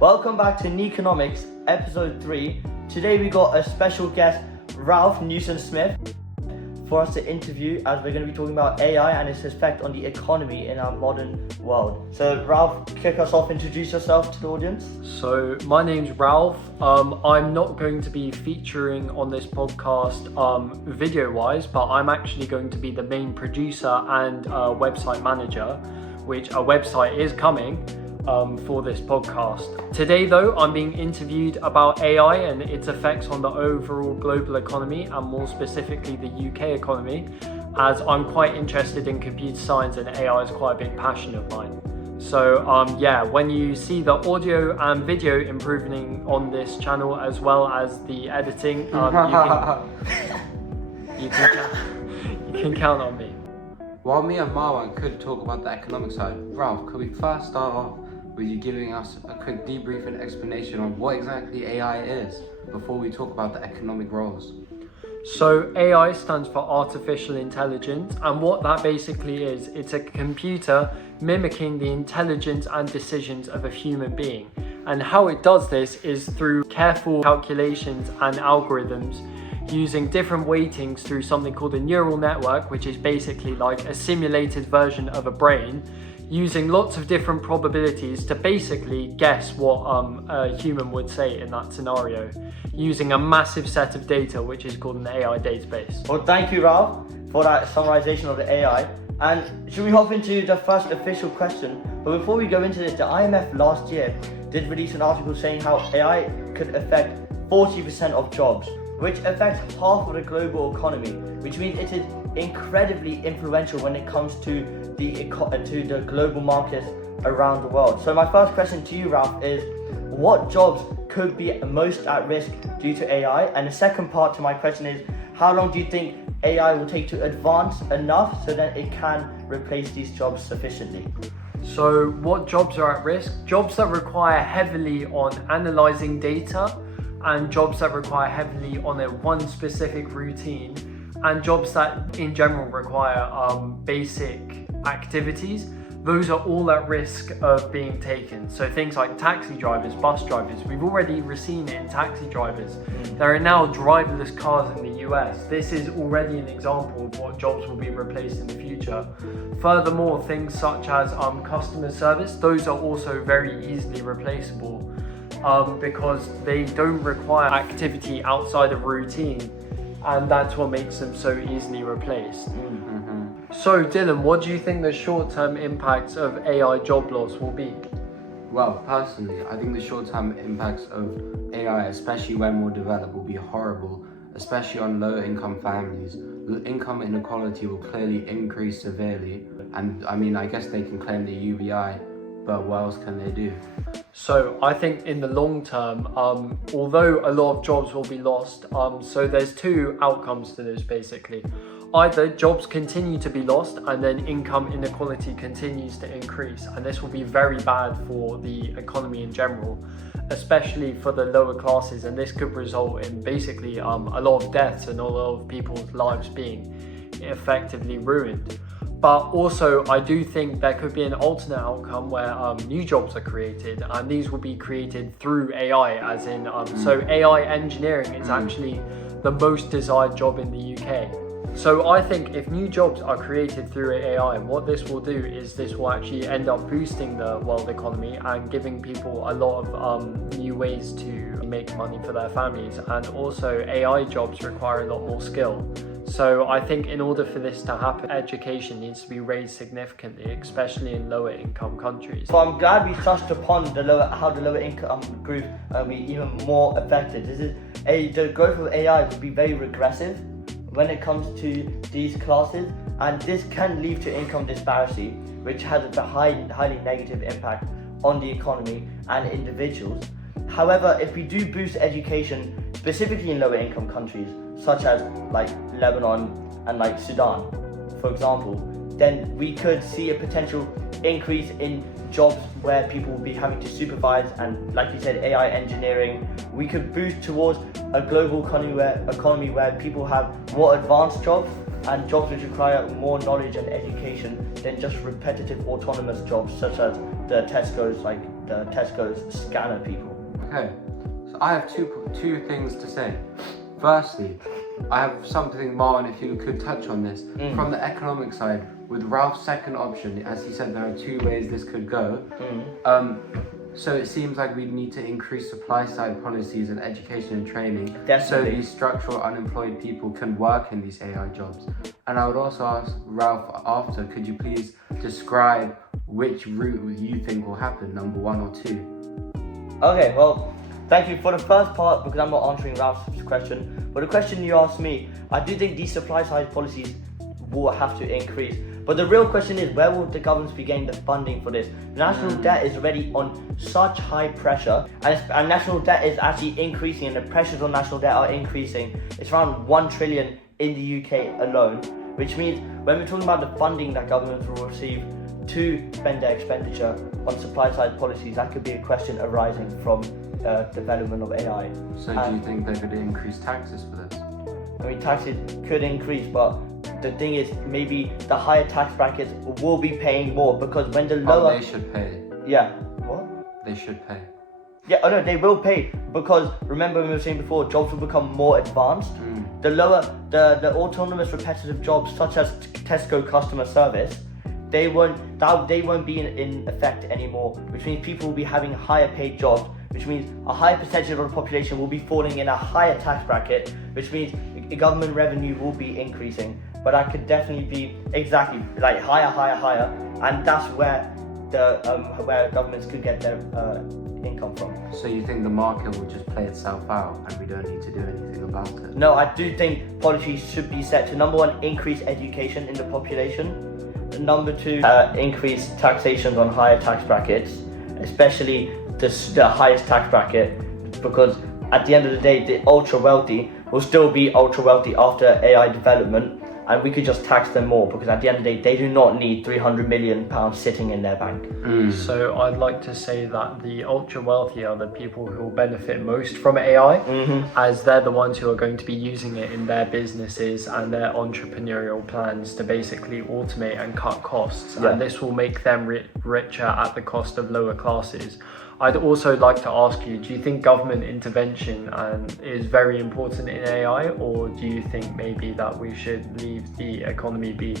Welcome back to Neekonomics, episode 3. Today we got a special guest, Ralph Newson Smith, for us to interview, as we're going to be talking about AI and its effect on the economy in our modern world. So Ralph, kick us off, introduce yourself to the audience. So my name's Ralph. I'm not going to be featuring on this podcast video-wise, but I'm actually going to be the main producer and website manager, which a website is coming for this podcast. Today though, I'm being interviewed about AI and its effects on the overall global economy and more specifically the UK economy, as I'm quite interested in computer science and AI is quite a big passion of mine. So when you see the audio and video improving on this channel as well as the editing, you can count on me. While me and Marwan could talk about the economic side, Ralph, could we first start off with you giving us a quick debrief and explanation on what exactly AI is before we talk about the economic roles? So AI stands for artificial intelligence, and what that basically is, it's a computer mimicking the intelligence and decisions of a human being. And how it does this is through careful calculations and algorithms using different weightings through something called a neural network, which is basically like a simulated version of a brain, using lots of different probabilities to basically guess what a human would say in that scenario, using a massive set of data, which is called an AI database. Well, thank you, Ralph, for that summarization of the AI. And should we hop into the first official question? But before we go into this, the IMF last year did release an article saying how AI could affect 40% of jobs, which affects half of the global economy, which means it is incredibly influential when it comes to the global markets around the world. So my first question to you, Ralph, is what jobs could be most at risk due to AI? And the second part to my question is, how long do you think AI will take to advance enough so that it can replace these jobs sufficiently? So what jobs are at risk? Jobs that require heavily on analyzing data, and jobs that require heavily on one specific routine, and jobs that in general require basic activities. Those are all at risk of being taken. So things like taxi drivers, bus drivers, we've already seen it in taxi drivers. There are now driverless cars in the US. This is already an example of what jobs will be replaced in the future. Furthermore, things such as customer service, those are also very easily replaceable because they don't require activity outside of routine, and that's what makes them so easily replaced. So Dylan, what do you think the short-term impacts of AI job loss will be? Well, personally, I think the short-term impacts of AI, especially when more developed, will be horrible, especially on low-income families. The income inequality will clearly increase severely, and I guess they can claim the UBI, but what else can they do? So I think in the long term, although a lot of jobs will be lost, so there's two outcomes to this basically. Either jobs continue to be lost and then income inequality continues to increase, and this will be very bad for the economy in general, especially for the lower classes, and this could result in basically a lot of deaths and a lot of people's lives being effectively ruined. But also, I do think there could be an alternate outcome where new jobs are created, and these will be created through AI, as in, so AI engineering is actually the most desired job in the UK. So I think if new jobs are created through AI, what this will do is this will actually end up boosting the world economy and giving people a lot of new ways to make money for their families. And also AI jobs require a lot more skill. So I think in order for this to happen, education needs to be raised significantly, especially in lower income countries. So I'm glad we touched upon how the lower income group will be even more affected. The growth of AI will be very regressive when it comes to these classes, and this can lead to income disparity, which has a highly negative impact on the economy and individuals. However, if we do boost education, specifically in lower income countries, such as like Lebanon and like Sudan, for example, then we could see a potential increase in jobs where people will be having to supervise, and like you said, AI engineering. We could boost towards a global economy where people have more advanced jobs and jobs which require more knowledge and education than just repetitive autonomous jobs such as the Tesco's like the Tesco's scanner people. Okay, so I have two things to say. Firstly, I have something, Martin, if you could touch on this. From the economic side, with Ralph's second option, as he said, there are two ways this could go. So it seems like we need to increase supply side policies and education and training, so these structural unemployed people can work in these AI jobs. And I would also ask Ralph after, could you please describe which route you think will happen, number 1 or 2? Okay, well, thank you for the first part, because I'm not answering Ralph's question. But the question you asked me, I do think these supply side policies will have to increase. But the real question is, where will the governments be getting the funding for this? National debt is already on such high pressure, and national debt is actually increasing, and the pressures on national debt are increasing. It's around 1 trillion in the UK alone, which means when we're talking about the funding that governments will receive to spend their expenditure on supply side policies, that could be a question arising from development of AI. So do you think they're going to increase taxes for this? I mean, taxes could increase, but the thing is, maybe the higher tax brackets will be paying more, because when the lower... they should pay. Yeah. What? They should pay. Yeah, oh no, they will pay, because remember we were saying before, jobs will become more advanced. The lower, the autonomous repetitive jobs such as Tesco customer service, they won't be in effect anymore, which means people will be having higher paid jobs, which means a higher percentage of the population will be falling in a higher tax bracket, which means government revenue will be increasing. But that could definitely be exactly like higher, and that's where where governments could get their income from. So you think the market will just play itself out and we don't need to do anything about it? No, I do think policies should be set to, number 1, increase education in the population. Number 2, increase taxations on higher tax brackets, especially the highest tax bracket, because at the end of the day, the ultra wealthy will still be ultra wealthy after AI development, and we could just tax them more, because at the end of the day, they do not need £300 million sitting in their bank. So I'd like to say that the ultra wealthy are the people who will benefit most from AI, as they're the ones who are going to be using it in their businesses and their entrepreneurial plans to basically automate and cut costs. And this will make them richer at the cost of lower classes. I'd also like to ask you, do you think government intervention is very important in AI, or do you think maybe that we should leave the economy be?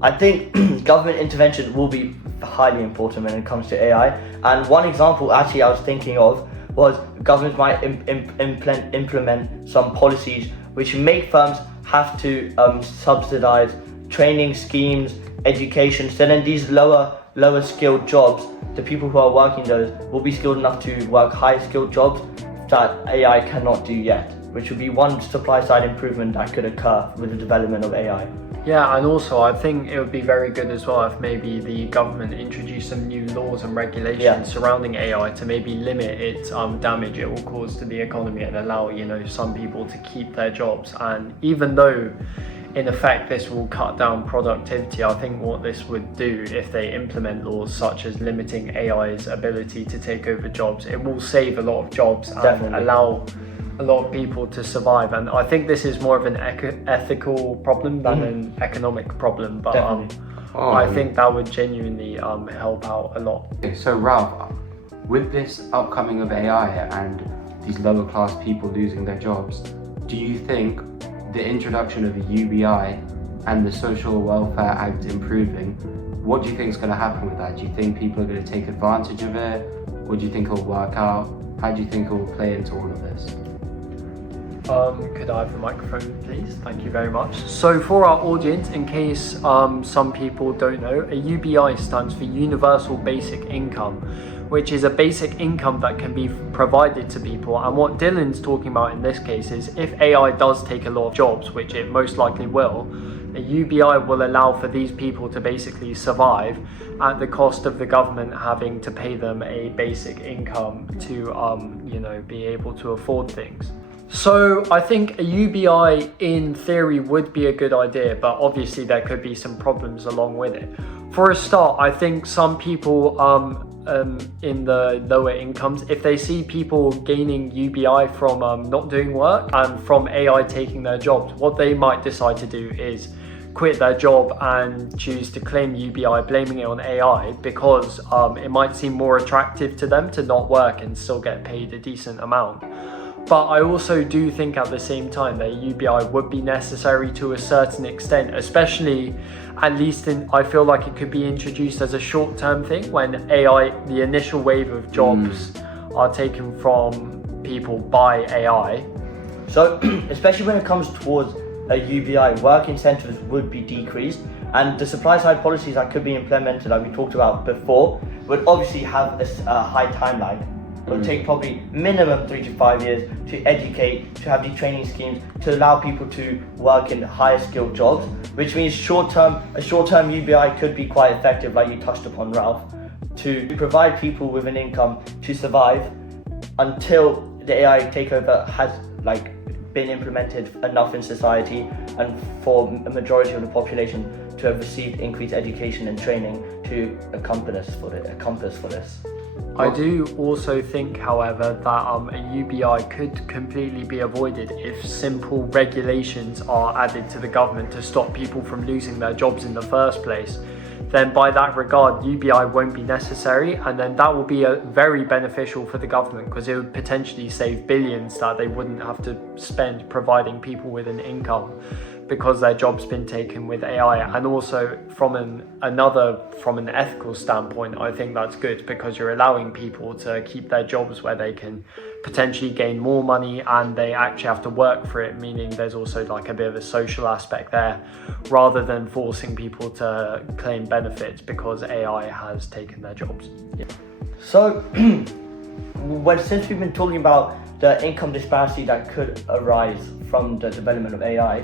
I think government intervention will be highly important when it comes to AI. And one example actually I was thinking of was governments might implement some policies which make firms have to subsidize training schemes, education, so then these lower skilled jobs, the people who are working those will be skilled enough to work high skilled jobs that AI cannot do yet, which would be one supply side improvement that could occur with the development of AI. Yeah, and also I think it would be very good as well if maybe the government introduced some new laws and regulations surrounding AI to maybe limit its damage it will cause to the economy and allow, some people to keep their jobs. And even though in effect this will cut down productivity, I think what this would do if they implement laws such as limiting AI's ability to take over jobs, it will save a lot of jobs and allow a lot of people to survive. And I think this is more of an ethical problem than an economic problem, but I think that would genuinely help out a lot. Okay, so Ralph, with this upcoming of AI and these lower class people losing their jobs, do you think the introduction of the UBI and the Social Welfare Act improving, what do you think is going to happen with that? Do you think people are going to take advantage of it? Or do you think it'll work out? How do you think it will play into all of this? Could I have the microphone, please? Thank you very much. So for our audience, in case some people don't know, a UBI stands for Universal Basic Income, which is a basic income that can be provided to people. And what Dylan's talking about in this case is if AI does take a lot of jobs, which it most likely will, a UBI will allow for these people to basically survive at the cost of the government having to pay them a basic income to, be able to afford things. So I think a UBI in theory would be a good idea, but obviously there could be some problems along with it. For a start, I think some people in the lower incomes, if they see people gaining UBI from not doing work and from AI taking their jobs, what they might decide to do is quit their job and choose to claim UBI, blaming it on AI, because it might seem more attractive to them to not work and still get paid a decent amount. But I also do think at the same time that UBI would be necessary to a certain extent, especially at least I feel like it could be introduced as a short-term thing when AI, the initial wave of jobs are taken from people by AI. So, especially when it comes towards a UBI, work incentives would be decreased, and the supply side policies that could be implemented, like we talked about before, would obviously have a high timeline. It would take probably minimum 3 to 5 years to educate, to have these training schemes, to allow people to work in higher skilled jobs, which means a short-term UBI could be quite effective, like you touched upon, Ralph, to provide people with an income to survive until the AI takeover has been implemented enough in society, and for a majority of the population to have received increased education and training to accomplish for this. I do also think, however, that a UBI could completely be avoided if simple regulations are added to the government to stop people from losing their jobs in the first place. Then by that regard, UBI won't be necessary, and then that will be very beneficial for the government, because it would potentially save billions that they wouldn't have to spend providing people with an income because their job's been taken with AI. And also from an ethical standpoint, I think that's good, because you're allowing people to keep their jobs where they can potentially gain more money and they actually have to work for it, meaning there's also like a bit of a social aspect there, rather than forcing people to claim benefits because AI has taken their jobs. Yeah. So since we've been talking about the income disparity that could arise from the development of AI,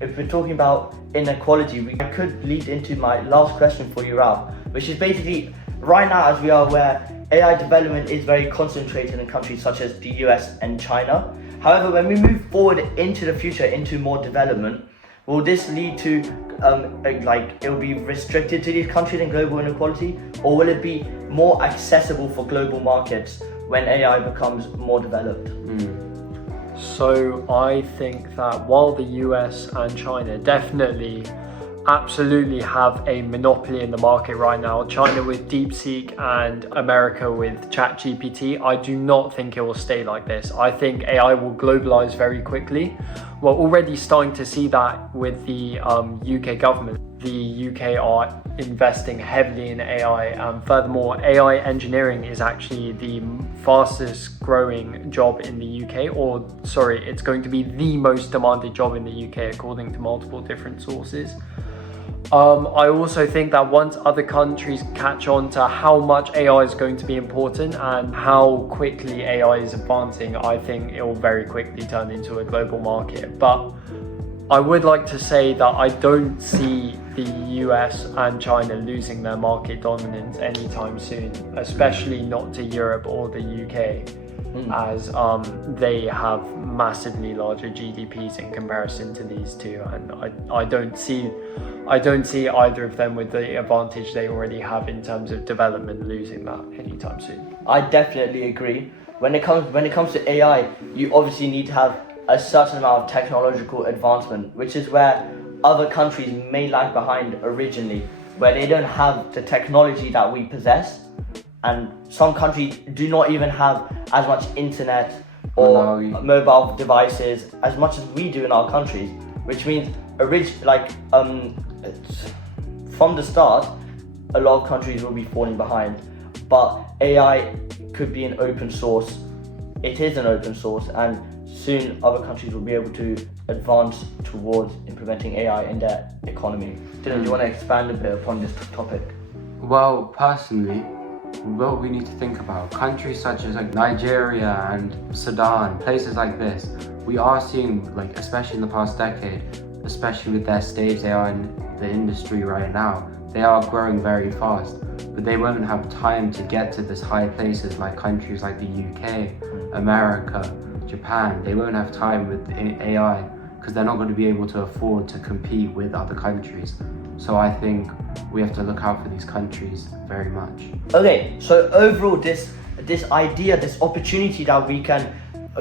if we're talking about inequality, we could lead into my last question for you, Ralph, which is basically, right now, as we are aware, AI development is very concentrated in countries such as the US and China. However, when we move forward into the future, into more development, will this lead to, it will be restricted to these countries in global inequality, or will it be more accessible for global markets when AI becomes more developed? So I think that while the US and China definitely absolutely have a monopoly in the market right now, China with DeepSeek and America with ChatGPT, I do not think it will stay like this. I think AI will globalize very quickly. We're already starting to see that with the UK government. The UK are investing heavily in AI. Furthermore, AI engineering is actually the fastest growing job in the UK, it's going to be the most demanded job in the UK according to multiple different sources. I also think that once other countries catch on to how much AI is going to be important and how quickly AI is advancing, I think it will very quickly turn into a global market. But I would like to say that I don't see the US and China losing their market dominance anytime soon, especially not to Europe or the UK, as they have massively larger GDPs in comparison to these two, and I don't see either of them with the advantage they already have in terms of development losing that anytime soon. I definitely agree. When it comes to AI, you obviously need to have a certain amount of technological advancement, which is where other countries may lag behind originally, where they don't have the technology that we possess, and some countries do not even have as much internet or mobile devices as much as we do in our countries, which means from the start, a lot of countries will be falling behind. But AI could be an open source. It is an open source, and soon other countries will be able to advance towards implementing AI in their economy. Dylan, do you want to expand a bit upon this topic? Well, personally, what we need to think about, countries such as Nigeria and Sudan, places like this, we are seeing, especially in the past decade, especially with their stage they are in the industry right now, they are growing very fast, but they won't have time to get to this high places like countries like the UK, America, Japan. They won't have time with AI because they're not going to be able to afford to compete with other countries. So I think we have to look out for these countries very much. Okay, so overall this idea, this opportunity that we can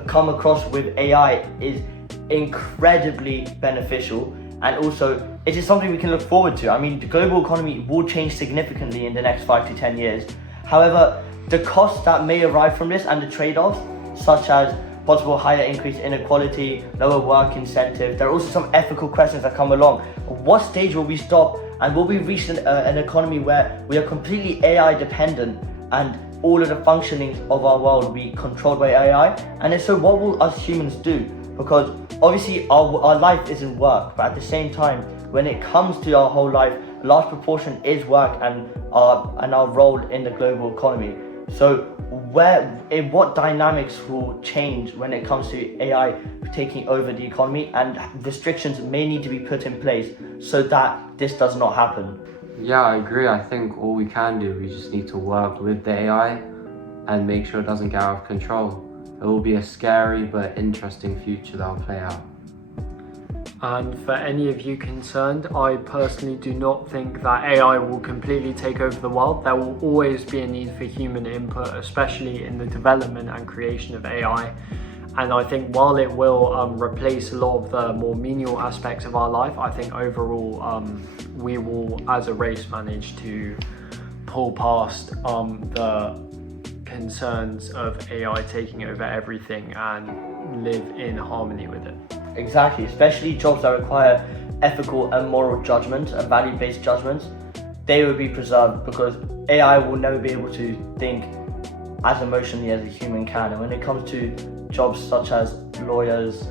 come across with AI is incredibly beneficial, and also it is something we can look forward to. I mean, the global economy will change significantly in the next 5 to 10 years. However, the costs that may arise from this and the trade-offs, such as possible higher increase in inequality, lower work incentive, there are also some ethical questions that come along. At what stage will we stop, and will we reach an economy where we are completely AI dependent and all of the functionings of our world will be controlled by AI? And if so, what will us humans do? Because obviously our life isn't work, but at the same time, when it comes to our whole life, a large proportion is work and our role in the global economy. So what dynamics will change when it comes to AI taking over the economy, and restrictions may need to be put in place so that this does not happen? Yeah, I agree. I think all we can do, we just need to work with the AI and make sure it doesn't get out of control. It will be a scary but interesting future that will play out. And for any of you concerned, I personally do not think that AI will completely take over the world. There will always be a need for human input, especially in the development and creation of AI. And I think while it will replace a lot of the more menial aspects of our life, I think overall we will, as a race, manage to pull past the concerns of AI taking over everything and live in harmony with it. Exactly, especially jobs that require ethical and moral judgment and value-based judgments, they will be preserved because AI will never be able to think as emotionally as a human can. And when it comes to jobs such as lawyers,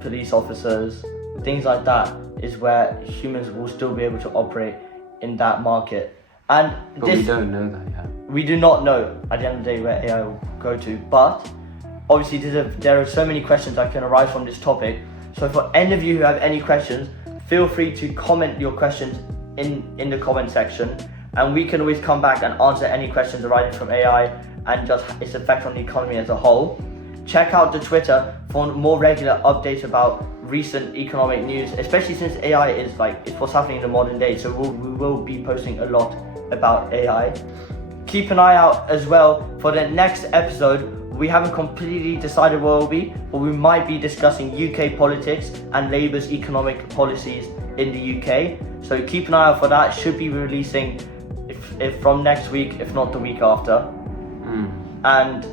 police officers, things like that, is where humans will still be able to operate in that market. And but we don't know that yet. We do not know at the end of the day where AI will go to, but obviously there are so many questions that can arise from this topic. So for any of you who have any questions, feel free to comment your questions in the comment section, and we can always come back and answer any questions arising from AI and just its effect on the economy as a whole. Check out the Twitter for more regular updates about recent economic news, especially since AI is it's what's happening in the modern day. So we will be posting a lot about AI. Keep an eye out as well for the next episode. We haven't completely decided what it will be, but we might be discussing UK politics and Labour's economic policies in the UK. So keep an eye out for that. Should be releasing if from next week, if not the week after. And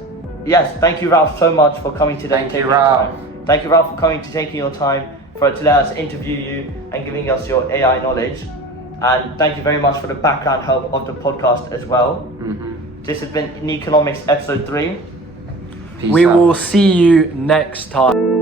yes, thank you, Ralph, so much for coming today. Thank you, Ralph. Thank you, Ralph, for coming to taking your time to let us interview you and giving us your AI knowledge. And thank you very much for the background help of the podcast as well. This has been Neekonomics episode 3. We will see you next time.